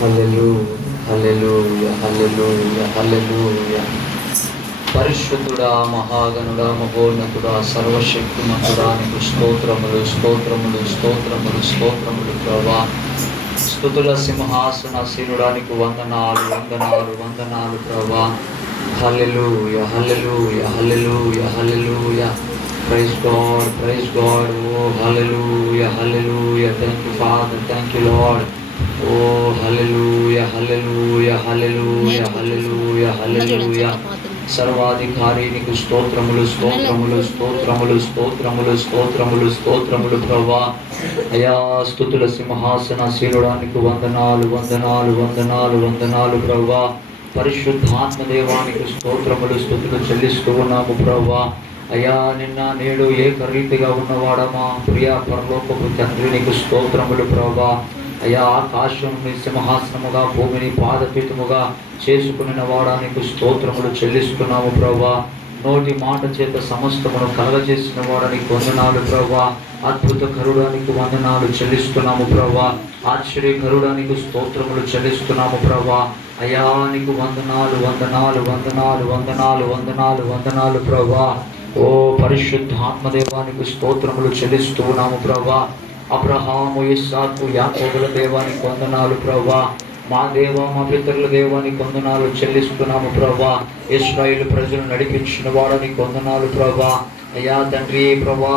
హల్లెలూయా, హల్లెలూయా, హల్లెలూయా, హల్లెలూయా. పరిశుద్ధుడా, మహాగణుడా, మహోన్నతుడా, సర్వశక్తిమంతుడా, నీకు స్తోత్రములు, స్తోత్రములు, స్తోత్రములు, స్తోత్రములు ప్రభా. స్తుతుల సింహాసనాసీనుడా, నీకు వందనాలు, వందనాలు, వందనాలు ప్రభా. హల్లెలూయా, హల్లెలూయా, హల్లెలూయా, హల్లెలూయా. Praise God, praise God. ఓ హల్లెలూయా, హల్లెలూయా. Thank you father, thank you lord. ఓ హల్లెలూయా, హల్లెలూయా, హల్లెలూయా, హల్లెలూయా, హల్లెలూయా. సర్వాధికారి నీకు స్తోత్రములు, స్తోత్రములు, స్తోత్రములు, స్తోత్రములు, స్తోత్రములు, స్తోత్రములు ప్రభా. అయా స్తుతుల సింహాసనాసీనుడా, నీకు వందనాలు, వందనాలు, వందనాలు, వందనాలు ప్రభా. పరిశుద్ధాత్మ దేవానికి స్తోత్రములు, స్తుతులు చెల్లిస్తూ ఉన్నాము ప్రభా. అయా నిన్న నేడు ఏకరీతిగా ఉన్నవాడ మా ప్రియ పరలోకపు తండ్రి, నీకు స్తోత్రములు ప్రభా. అయా ఆకాశం సింహాసనముగా భూమిని పాదపీఠముగా చేసుకున్న వాడా, నీకు స్తోత్రములు చెల్లిస్తున్నాము ప్రభా. నోటి మాట చేత సమస్తమును కలగజేసిన వాడానికి వందనాలు ప్రభా. అద్భుత కరుడానికి వందనాలు చెల్లిస్తున్నాము ప్రభా. ఆశ్చర్యకరుడానికి స్తోత్రములు చెల్లిస్తున్నాము ప్రభా. అయా నీకు వందనాలు, వందనాలు, వందనాలు, వందనాలు, వందనాలు, వందనాలు ప్రభా. ఓ పరిశుద్ధాత్మదేవానికి స్తోత్రములు చెల్లిస్తూ ఉన్నాము ప్రభా. అబ్రహాము, ఇస్సాకు, యాకోబుల దేవానికి వందనాలు ప్రభా. మా దేవ, మా పితరుల దేవానికి వందనాలు చెల్లిస్తున్నాము ప్రభా. ఇశ్రాయేలు ప్రజలు నడిపించిన వాడానికి వందనాలు ప్రభా. అయ్యా తండ్రి ప్రభా.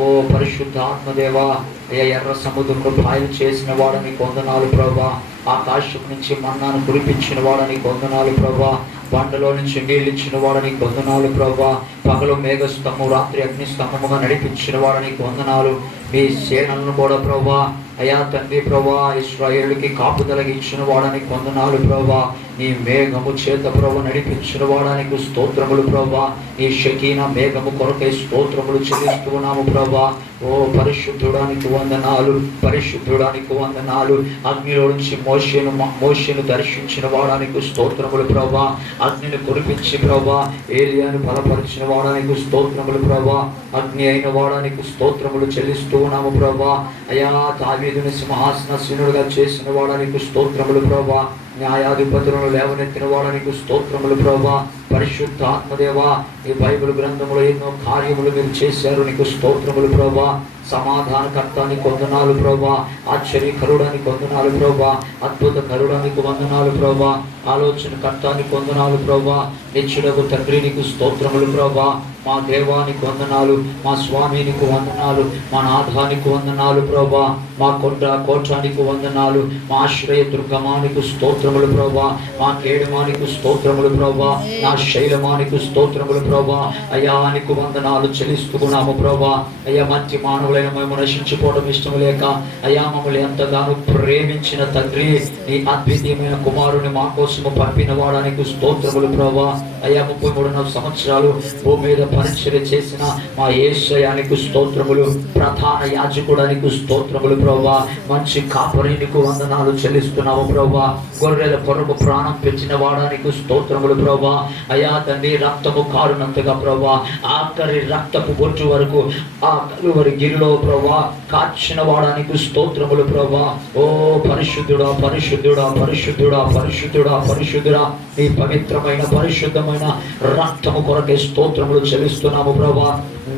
ఓ పరిశుద్ధాత్మదేవా, అయ్యా ఎర్ర సముద్రంలో పాయలు చేసిన వాడని వందనాలు ప్రభా. ఆకాశం నుంచి మన్నాను కురిపించిన వాడని వందనాలు ప్రభా. బండలో నుంచి నీళ్ళు ఇచ్చిన వాడని వందనాలు ప్రభా. పగలు మేఘస్తంభం, రాత్రి అగ్నిస్తంభముగా నడిపించిన వాడని వందనాలు. మీ సేనలను కూడా ప్రభా. అయా తండ్రి ప్రభా, ఇశ్రాయేలుకి కాపుదలకి ఇచ్చిన వాడని వందనాలు ప్రభా. నీ మేఘము చేత ప్రభు నడిపించిన వాడానికి స్తోత్రములు ప్రభా. ఈ షకీనా మేఘము కొరకై స్తోత్రములు చెల్లిస్తున్నాము ప్రభా. ఓ పరిశుద్ధుడానికి వందనాలు, పరిశుద్ధుడానికి వందనాలు. అగ్నిలో నుంచి మోషేను దర్శించిన వాడానికి స్తోత్రములు ప్రభా. అగ్నిని కురిపించి ప్రభా ఏలియాను బలపరిచిన వాడానికి స్తోత్రములు ప్రభా. అగ్ని అయిన వాడానికి స్తోత్రములు చెల్లిస్తూ ఉన్నాము ప్రభా. అయా దావీదుని సింహాసనాసీనుడిగా చేసిన వాడానికి స్తోత్రములు ప్రభా. న్యాయాధిపతులను లేవనెత్తిన వాడానికి స్తోత్రములు ప్రభా. పరిశుద్ధ ఆత్మదేవా, ఈ బైబిల్ గ్రంథములో ఎన్నో కార్యములు మీరు చేశారు, నీకు స్తోత్రములు ప్రభా. సమాధానకర్తానికి వందనాలు ప్రభా. ఆశ్చర్యకరుడానికి వందనాలు ప్రభా. అద్భుత కరుడానికి వందనాలు ప్రభా. ఆలోచన కర్తానికి వందనాలు ప్రభా. నిత్యుడకు తండ్రి నీకు స్తోత్రములు ప్రభా. మా దేవానికి వందనాలు, మా స్వామినికి వందనాలు, మా నాథానికి వందనాలు ప్రభా. మా కోటానికి వందనాలు, మా ఆశ్రయ దుర్గమానికి స్తోత్రములు ప్రభా. మా కేడమానికి స్తోత్రములు ప్రభా. నా శైలమానికి స్తోత్రములు ప్రభా. అయానికి వందనాలు చెల్లిస్తున్నాము ప్రభా. అయ్యా మంచి మానవులైన మేము నశించిపోవడం ఇష్టం లేక అయా మమ్మల్ని ఎంతగానో ప్రేమించిన తండ్రి, నీ అద్వితీయమైన కుమారుని మా కోసము పంపిన వాడానికి స్తోత్రములు ప్రభా. అయ్యా 33 సంవత్సరాలు భూమి మీద పరిచర్య చేసిన మా యేసయ్యానికి స్తోత్రములు. ప్రధాన యాజకుడానికి స్తోత్రములు ప్రభా. మంచి కాపరికి వందనాలు చెల్లిస్తున్నాము ప్రభా. గొర్రెల కొరకు ప్రాణం పెంచిన వాడానికి స్తోత్రములు ప్రభా. అయా తండ్రి రక్తము కారునంతగా ప్రభా, ఆఖరి రక్తపు బొట్టు వరకు ఆ కలువరి గిరిలో ప్రభా కాచిన వాడానికి స్తోత్రములు ప్రభా. ఓ పరిశుద్ధుడా, పరిశుద్ధుడా, పరిశుద్ధుడా, పరిశుద్ధుడా, పరిశుద్ధుడా, నీ పవిత్రమైన పరిశుద్ధమైన రక్తము కొరకే స్తోత్రములు చెల్లిస్తున్నాము ప్రభా.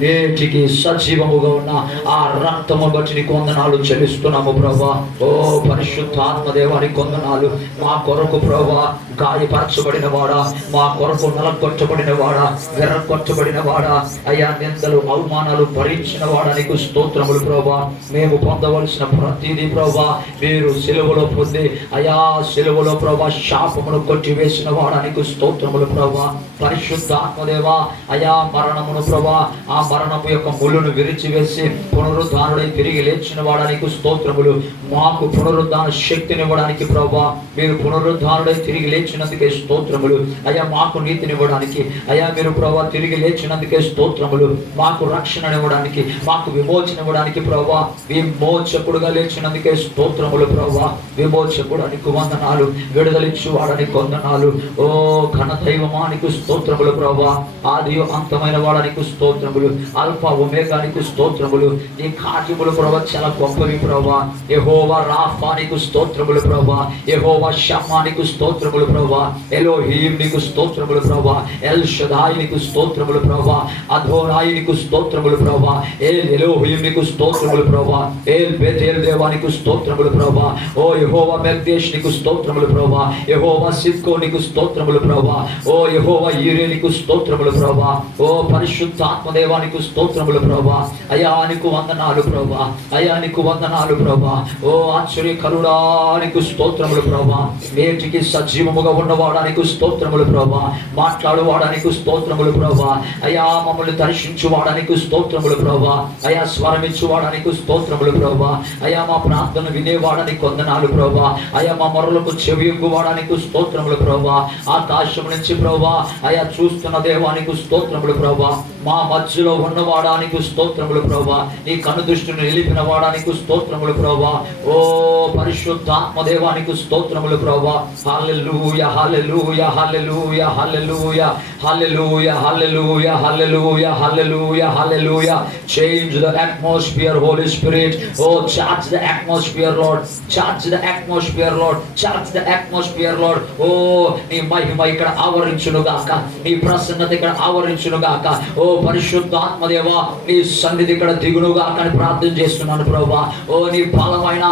నేటికి సజీవముగా ఉన్న ఆ రక్తము బట్టి నీకు వందనాలు చెల్లిస్తున్నాము ప్రభా. ఓ పరిశుద్ధాత్మదేవానికి వందనాలు. మా కొరకు ప్రభా గాయపరచబడిన వాడా, మా కొరకు నలగొట్టబడిన వాడా, వెర్రగొట్టబడిన వాడా, అయ్యా నిందలు అవమానాలు భరించిన వాడా నీకు స్తోత్రములు ప్రభా. మేము పొందవలసిన ప్రతిదీ ప్రభా మీరు సిలువలో పొంది అయా సిలువలో ప్రభా శాపమును కొట్టివేసిన వాడా నీకు స్తోత్రములు ప్రభా. పరిశుద్ధాత్మదేవా, అయా మరణమును ప్రభా, ఆ మరణము యొక్క ముళ్ళును విరిచివేసి పునరుద్ధానుడై తిరిగి లేచిన వాడానికి స్తోత్రములు. మాకు పునరుద్ధాన శక్తినివ్వడానికి ప్రభా, మీరు పునరుద్ధానుడై తిరిగి లేచినందుకే స్తోత్రములు. అయ్యా మాకు నీతినివ్వడానికి అయ్యా మీరు ప్రభా తిరిగి లేచినందుకే స్తోత్రములు. మాకు రక్షణనివ్వడానికి, మాకు విమోచన ఇవ్వడానికి ప్రభా, విమోచకుడుగా లేచినందుకే స్తోత్రములు ప్రభా. విమోచకుడానికి వందనాలు, విడుదలిచ్చు వాడానికి వందనాలు. ఓ ఘన దైవమానికి స్తోత్రములు ప్రభా. ఆది అంతమైన వాడానికి స్తోత్రములు. ఆల్ఫా ఒమేగా నీకు స్తోత్రములు. ఈ కార్యములు ప్రభా చాలా గొప్పవి ప్రభా. యెహోవా రాఫా నీకు స్తోత్రములు ప్రభా. యెహోవా షమ్మా నీకు స్తోత్రములు ప్రభా. ఎలోహీం నీకు స్తోత్రములు ప్రభా. ఎల్ షదాయి నీకు స్తోత్రములు ప్రభా. అదోనాయి నీకు స్తోత్రములు ప్రభా. ఎలోహీం నీకు స్తోత్రములు ప్రభా. బేతేల్ దేవా నీకు స్తోత్రములు ప్రభా. ఓ యెహోవా మెగ్దేష్ నీకు స్తోత్రములు ప్రభా. యెహోవా సిద్కో నీకు స్తోత్రములు ప్రభా. ఓ యెహోవా ఈరే నీకు స్తోత్రములు ప్రభా. ఓ పరిశుద్ధాత్మ దేవా నీకు స్తోత్రములు ప్రభా. అయా నీకు వందనాలు ప్రభా. అయా నీకు వందనాలు ప్రభా. ఓ ఆశ్చర్యకరుడా నీకు స్తోత్రములు ప్రభా. నేటికి సజీవముగా ఉన్నవాడా నీకు స్తోత్రములు ప్రభా. మాట్లాడువాడా నీకు స్తోత్రములు ప్రభా. అయా మమ్మల్ని దర్శించువాడా నీకు స్తోత్రములు ప్రభా. అయా స్వరమిచ్చువాడా నీకు స్తోత్రములు ప్రభా. అయా మా ప్రార్థన వినేవాడా నీకు వందనాలు ప్రభా. అయా మా మొరలకు చెవియొగ్గువాడా నీకు స్తోత్రములు ప్రభా. ఆకాశం నుంచి ప్రభా అయా చూస్తున్న దేవా నీకు స్తోత్రములు ప్రభా. మా మధ్యలో ఉన్నవాడా నీకు స్తోత్రములు ప్రభా. నీ కను దృష్టిని నిలిపిన వాడా నీకు స్తోత్రములు ప్రభా. ఓ పరిశుద్ధాత్మ దేవా నీకు స్తోత్రములు ప్రభా. హల్లెలూయా హల్లెలూయా హల్లెలూయా హల్లెలూయా హల్లెలూయా హల్లెలూయా హల్లెలూయా హల్లెలూయా హల్లెలూయా. Change the atmosphere, Holy Spirit. Oh, charge the atmosphere, Lord. Charge the atmosphere, Lord. Charge the atmosphere, Lord. Oh, నీ మహిమ ఇక్కడ ఆవరించును గాక. నీ ప్రసన్నత ఇక్కడ ఆవరించును గాక. ఓ పరిశుద్ధాత్మ దేవా నీ సన్నిధి ఇక్కడ దిగును గాక అని ప్రార్థన చేస్తున్నాను ప్రభా. ఓ నీ బలమైన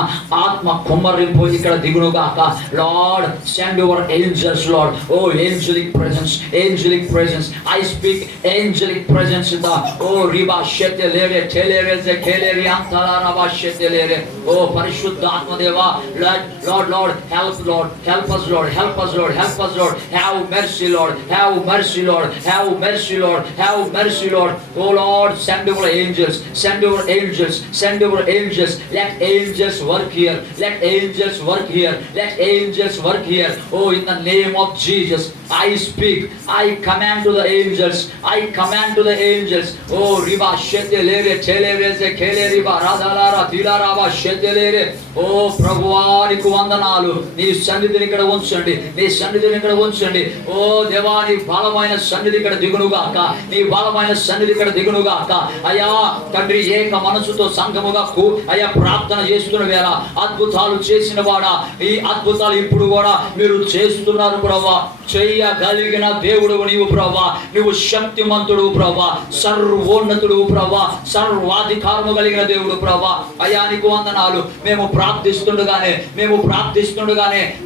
ఆత్మ కుమ్మరింపు ఇక్కడ దిగును గాక. Lord, send your angels, Lord. Oh, angelic presence, angelic presence. I speak angelic presence in the oh riba shetelere telere zekelere antara ba shetelere. Oh పరిశుద్ధాత్మ దేవా, Lord, help us Lord, help us Lord, help us Lord. Have mercy Lord, have mercy Lord, have mercy Lord, have mercy Lord. Oh Lord, send your angels, send your angels, send your angels. Let angels work here, let angels work here, let angels work here. Oh, in the name of Jesus I speak, I command to the angels, I command to the angels. Oh riba shetelere telere zekelere riba radalara dilara ba shetelere. Oh ప్రభువా నీకు వందనాలు. నీ సన్నిధిని ఇక్కడ ఉంచండి, నీ సన్నిధిని ఇక్కడ ఉంచండి. ఓ దేవా నీ బలమైన సన్నిధి ఇక్కడ దిగునుగాక, నీ బలమైన సన్నిధి ఇక్కడ దిగునుగాక. అయా తండ్రి ఏక మనసుతో సంఘముగా అయా ప్రార్థన చేస్తున్న వేళ అద్భుతాలు చేసిన వాడా, ఈ అద్భుతాలు ఇప్పుడు కూడా మీరు చేస్తున్నారు ప్రభా. చేయగలిగిన దేవుడు నీవు ప్రభా. నువ్వు శక్తిమంతుడు ప్రభా, సర్వోన్నతుడు ప్రభా, సర్వాధికారము కలిగిన దేవుడు ప్రభా. అయా నీకు వందనాలు. మేము ప్రార్థిస్తుండగానే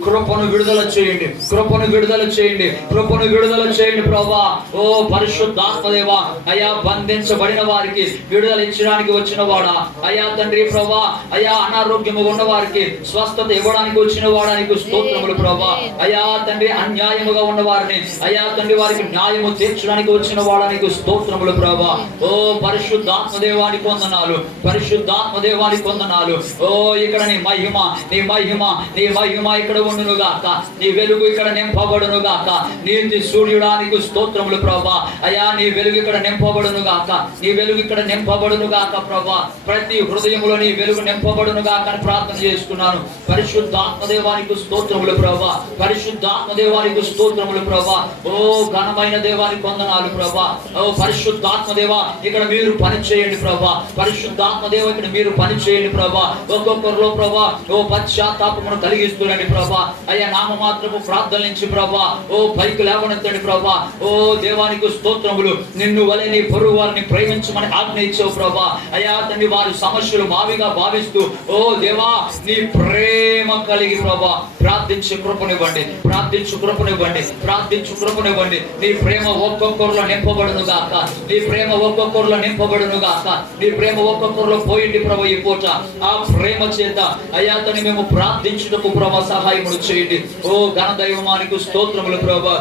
కృపను విడుదల చేయండి, కృపను విడుదల చేయండి, కృపను విడుదల చేయండి ప్రభా. ఓ పరిశుద్ధాత్మ దేవా అయా బంధించబడిన వారికి విడుదల ఇచ్చడానికి వచ్చిన వాడా, అయా తండ్రి ప్రభా అయా అనారోగ్యము ఉన్న వారికి స్వస్థత ఇవ్వడానికి వచ్చిన వాడానికి స్తోత్రములు ప్రభా. అయా తండ్రి అన్యాయముగా ఉన్న వారిని అయా తండ్రి వారికి న్యాయము తీర్చడానికి వచ్చిన వాడానికి స్తోత్రములు ప్రభా. ఓ పరిశుద్ధాత్మ దేవానికి వందనాలు, పరిశుద్ధాత్మ దేవానికి వందనాలు. ఓ ఇక్కడ నీ మహిమ, నీ మహిమ, నీ మహిమ ఇక్కడ ఉండును గాక, నీ వెలుగు ఇక్కడ నింపబడును గాక. నీతి సూర్యుడానికి స్తోత్రములు ప్రభా. అయా నీ వెలుగు ఇక్కడ నింపబడును గాక, నీ వెలుగు ఇక్కడ నింపబడును గాక ప్రభా. ప్రతి హృదయములో నీ వెలుగు నింపబడును గాక అని ప్రార్థన చేస్తున్నాను. పరిశుద్ధాత్మ దేవానికి స్తోత్రములు ప్రభా, పరిశుద్ధాత్మ దేవానికి స్తోత్రములు ప్రభా. ఓ ఘనమైన దేవానికి వందనాలు ప్రభా. ఓ పరిశుద్ధాత్మ దేవా ఇక్కడ మీరు పని చేయండి ప్రభా. పరిశుద్ధాత్మ దేవ ఇక్కడ మీరు పని చేయండి ప్రభా. ఒక్కొక్కరిలో ప్రభా ఓ పశ్చాత్తాపమును కలిగిస్తున్నాడు ప్రభా. అయ్యా నామ మాత్రము ప్రార్థన నుంచి ప్రభా ఓ పైకి లేవనెత్తండి ప్రభా. ఓ దేవానికి స్తోత్రములు. నిన్ను వలె నీ పొరుగు వారిని ప్రేమించమని ఆజ్ఞ ఇచ్చావు ప్రభా. అయ్యా తండ్రి వారి సమస్యలు మావిగా భావిస్తూ ఓ దేవా నీ ప్రేమ కలిగి ప్రభా ప్రార్థించు కృపనివ్వండి, ప్రార్థించు కృపనివ్వండి, ప్రార్థించు కృపనివ్వండి. నీ ప్రేమ ఒక్కొక్కరిలో నింపబడును గాక, నీ ప్రేమ ఒక్కొక్కరిలో నింపబడును గాక, నీ ప్రేమ ఒక్కొక్కరిలో పోయింది ప్రభా. ఈ పూట ఆ ప్రేమ చేత అయ్యా తని మేము ప్రార్థించుటకు ప్రభా సహాయములు చేయండి. ఓ ఘనదైవమానికి స్తోత్రములు ప్రభా.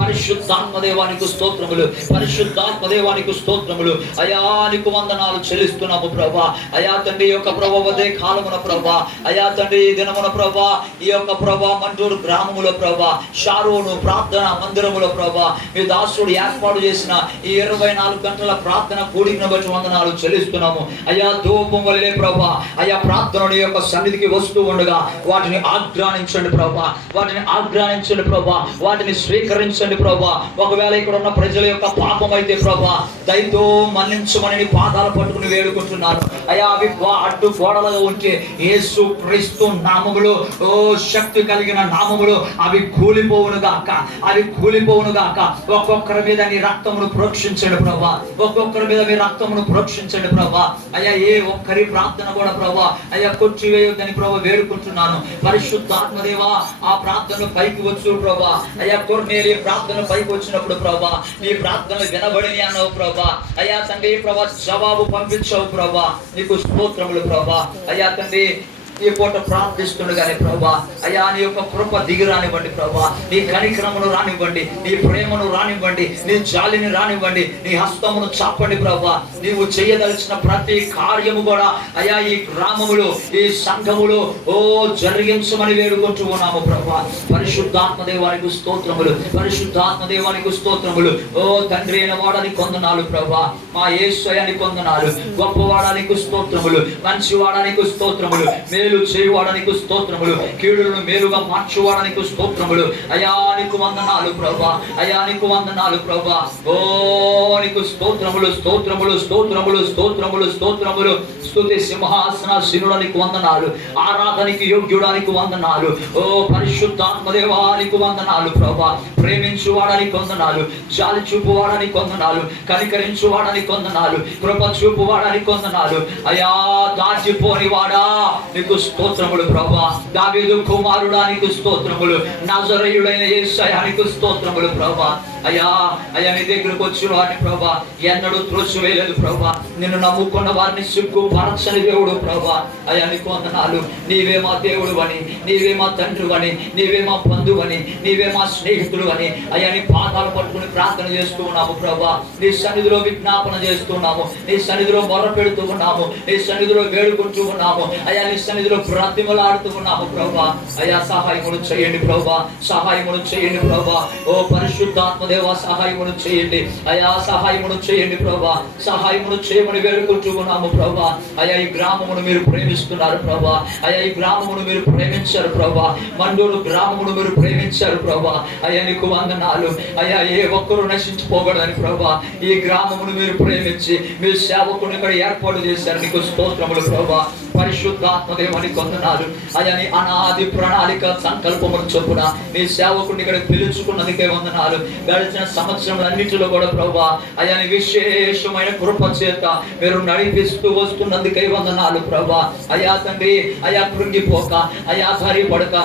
పరిశుద్ధాత్మ దేవానికి స్తోత్రములు, పరిశుద్ధాత్మ దేవానికి స్తోత్రములు. అయా నీకు వందనాలు చెల్లిస్తున్నాము ప్రభా. అయా తండ్రి యొక్క ప్రభా అదే కాలమున ప్రభా, అయా తండ్రి ఈ దినమున ప్రభా ఈ యొక్క ప్రభా మంజూరు గ్రామములో ప్రభా షారోను ప్రార్థన మందిరములో ప్రభా మీ దాసుడు ఏర్పాటు చేసిన ఈ 24 గంటల ప్రార్థన కూడికను బట్టి వందనాలు చెల్లిస్తున్నాము. అయా ధూపం వలె ప్రభా అయా ప్రార్థన యొక్క సన్నిధికి వస్తూ ఉండగా వాటిని ఆగ్రానించండి ప్రభా, వాటిని ఆగ్రానించండి ప్రభా, వాటిని స్వీకరించండి క్షమించండి ప్రభా. ఒకవేళ ఇక్కడ ఉన్న ప్రజల యొక్క పాపం అయితే ప్రభా దయతో మన్నించమని నీ పాదాలు పట్టుకుని వేడుకుంటున్నాను అయ్యా. అవి అడ్డు గోడలుగా ఉంటే యేసు క్రీస్తు నామములో, ఓ శక్తి కలిగిన నామములో అవి కూలిపోవును గాక, అవి కూలిపోవును గాక. ఒక్కొక్కరి మీద నీ రక్తమును ప్రోక్షించండి ప్రభా, ఒక్కొక్కరి మీద మీ రక్తమును ప్రోక్షించండి ప్రభా. అయ్యా ఏ ఒక్కరి ప్రార్థన కూడా ప్రభా అయ్యా కొట్టివేయొద్దని ప్రభా వేడుకుంటున్నాను. పరిశుద్ధాత్మదేవా ఆ ప్రార్థనలు పైకి వచ్చు ప్రభా. అయ్యా కొర్నేలి ప్రార్థన పైకి వచ్చినప్పుడు ప్రభా నీ ప్రార్థనలు వినబడిని అన్నావు ప్రభా. అయ్యా తండ్రి ప్రభా జవాబు పంపించావు ప్రభా, నీకు స్తోత్రములు ప్రభా. అయ్యా తండ్రి ఈ పూట ప్రార్థిస్తుండగానే ప్రభా అయ్యా నీ యొక్క కృప దిగి రానివ్వండి ప్రభా, నీ కనికరమును రానివ్వండి, నీ ప్రేమను రానివ్వండి, నీ జాలిని రానివ్వండి, నీ హస్తమును చాపండి ప్రభా. నీవు చేయదలిచిన ప్రతి కార్యము కూడా అయ్యా ఈ గ్రామములో, ఈ సంఘములో ఓ జరిగించమని వేడుకుంటూ ఉన్నాము ప్రభా. పరిశుద్ధాత్మ దేవానికి స్తోత్రములు, పరిశుద్ధాత్మ దేవానికి స్తోత్రములు. ఓ తండ్రి అయిన వాడని కొందనాలు ప్రభా, మా యేసయ్యని కొందనాలు. గొప్పవాడానికి స్తోత్రములు, మంచివాడానికి స్తోత్రములు, మేలు చేయువాడానికి స్తోత్రములు, కీడులను మేలుగా మార్చువాడానికి స్తోత్రములు. అయా నీకు వందనాలు ప్రభా, అయా నీకు వందనాలు ప్రభా. ఓ నీకు స్తోత్రములు, స్తోత్రములు, స్తోత్రములు, స్తోత్రములు, స్తోత్రములు. స్తుతి సింహాసనాసీనుడానికి వందనాలు, ఆరాధనకి యోగ్యుడానికి వందనాలు. ఓ పరిశుద్ధాత్మదేవానికి వందనాలు ప్రభా. ప్రేమించువాడానికి వందనాలు, జాలి చూపువాడానికి వందనాలు, కనికరించువాడానికి వందనాలు, కృప చూపువాడానికి వందనాలు. అయా దాచిపోని వాడా నీకు స్తోత్రములు ప్రభా. దావీదు కుమారుడానికి స్తోత్రములు, నజరేయుడైన యేసయ్యానికి స్తోత్రములు ప్రభా. అయ్యా అయ్యా నీ దగ్గరకు వచ్చిన వారిని ప్రభా ఎన్నడూ త్రోసివేయలేదు ప్రభా. నిన్ను నమ్ముకున్న వారిని సిగ్గుపరచని దేవుడు ప్రభా. అయ్యా నీకు వందనాలు. నీవే మా దేవుడు అని, నీవే మా తండ్రి అని, నీవే మా బంధువు అని, నీవే మా స్నేహితుడు అని అయ్యా నీ పాదాలు పట్టుకుని ప్రార్థన చేస్తూ ఉన్నాము ప్రభా. నీ సన్నిధిలో విజ్ఞాపన చేస్తున్నాము, నీ సన్నిధిలో మొర పెడుతూ ఉన్నాము, నీ సన్నిధిలో వేడుకుంటూ ఉన్నాము అయ్యా, నీ సన్నిధిలో బ్రతిమలాడుతూ ఉన్నాము ప్రభా. అయ్యా సహాయమును చేయండి ప్రభా, సహాయమును చేయండి ప్రభా. ఓ పరిశుద్ధాత్మ దేవా సహాయమును చేయండి అయా, సహాయమును చేయండి ప్రభా, సహాయమును చేయమని వేడుకుంటూ ఉన్నాము ప్రభా. అయా ఈ గ్రామమును మీరు ప్రేమిస్తున్నారు ప్రభా, అయా ఈ గ్రామమును మీరు ప్రేమించారు ప్రభా, మండూరు గ్రామమును మీరు ప్రేమించారు ప్రభా. అయా నీకు వందనాలు. అయా ఏ ఒక్కరు నశించిపోకూడదని ప్రభా ఈ గ్రామమును మీరు ప్రేమించి మీ సేవకుని ఇక్కడ ఏర్పాటు చేశారు, నీకు స్తోత్రములు ప్రభా. పరిశుద్ధాత్మ దేవానికి వందనాలు. అయా నీ అనాది ప్రణాళిక సంకల్పమును చొప్పున నీ సేవకుని ఇక్కడ పిలుచుకున్నందుకే వందనాలు. గడిచిన సంవత్సరములన్నిటిలో కూడా ప్రభా అయా నీ విశేషమైన కృప చేత మీరు నడిపిస్తూ వస్తున్నందుకే వందనాలు ప్రభా. అయా తండ్రి అయా కృంగిపోక, అయా ధైర్యపడక,